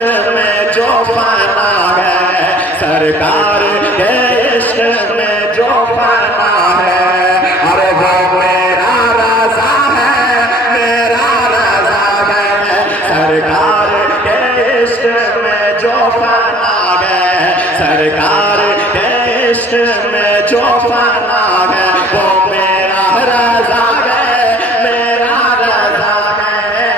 میں جو فنا ہے، سرکار کے عشق میں جو فنا ہے، ارے وہ میرا رضا ہے، میرا رضا ہے، سرکار کے عشق میں جو فنا ہے، سرکار کے عشق میں جو فنا ہے، وہ میرا رضا ہے، میرا رضا ہے،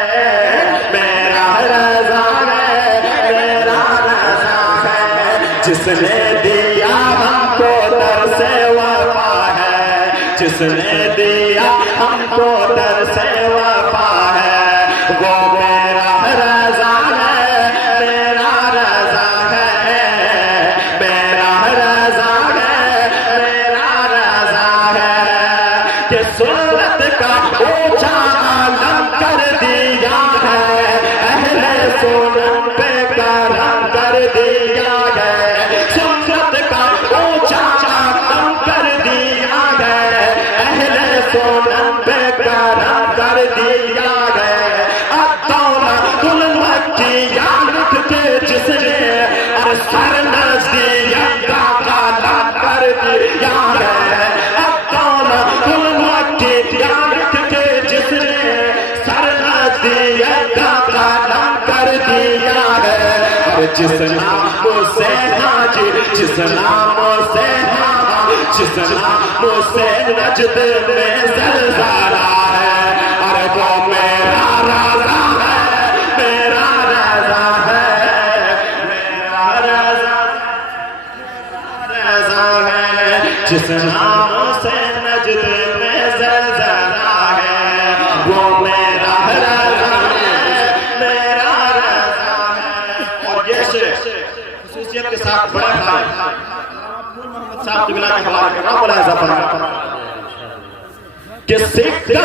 میرا رضا ہے، میرا رضا ہے، جس نے دیا ہم کو درس وفا ہے، جس نے دیا ہم کو درس وفا ہے، وہ میرا رضا ہے، میرا رضا ہے، میرا رضا ہے، میرا رضا ہے، کہ سنت کا اونچا عالم کر دیا ہے، اہل سنت پہ کرم کر دیا ہے، سنت کا اونچا عالم کر دیا ہے، اہل سنت پہ کرم کر دیا ہے، الدولت المکیہ لکھ کے جس نے اور سر نزدیک کا قلم کر دیا ہے، الدولت المکیہ لکھ کے جس نے سر نزدیک کا قلم کر دیا ہے، اور جس نام سے حاجی، جس نام سے جس نام سے نجد میں زلزلہ ہے، اور وہ میرا رضا ہے، میرا رضا ہے، میرا رضا ہے، جس نام سے نجد میں زلزلہ ہے، وہ میرا رضا ہے، میرا رضا ہے۔ اور یہ شعر خصوصیت کے ساتھ بڑا خاص صاحب قبلہ کے حوالے کرنا بڑا اضافہ کہ سکہ